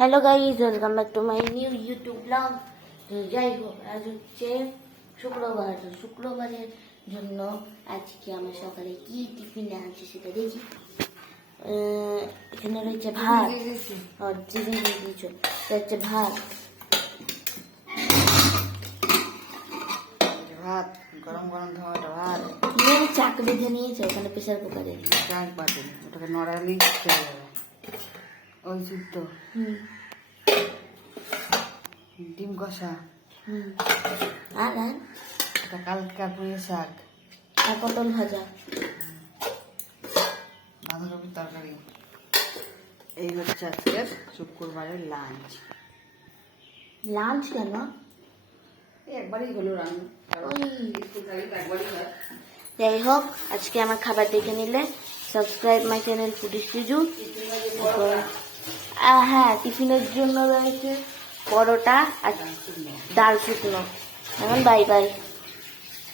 Hello guys, welcome back to my new YouTube blog. তো যাই হোক, আজ হচ্ছে শুক্রবার। তো শুক্রবারের জন্য আজকে আমার সকালে কি টিফিনে আছে সেটা দেখি। এখানে রয়েছে ভাত, চিকেন দিয়ে দিয়েছ, হচ্ছে ভাত ভাত গরম গরম ধোয়াটা ভাত নিয়ে চাক বেঁধে নিয়েছে ওখানে প্রেশার কুকারে। চাক পাতে ওটাকে নড়ালি খেয়ে যাবে। ওই সিদ্ধ ডিম কষা আর আর এটা কালকার পুঁই শাক আর পটল ভাজা, বাঁধাকপির তরকারি। এই হচ্ছে আজকের শুক্রবারের লাঞ্চ। লাঞ্চ কেন? একবারই হলো রান্না, ওই একবারই হয়। যাই হোক, আজকে আমার খাবার দেখে নিলে সাবস্ক্রাইব মাই চ্যানেল ফুডি সিজু। হ্যাঁ, টিফিনের জন্য রয়েছে পরোটা আর ডাল শুকনো। এখন বাই বাই।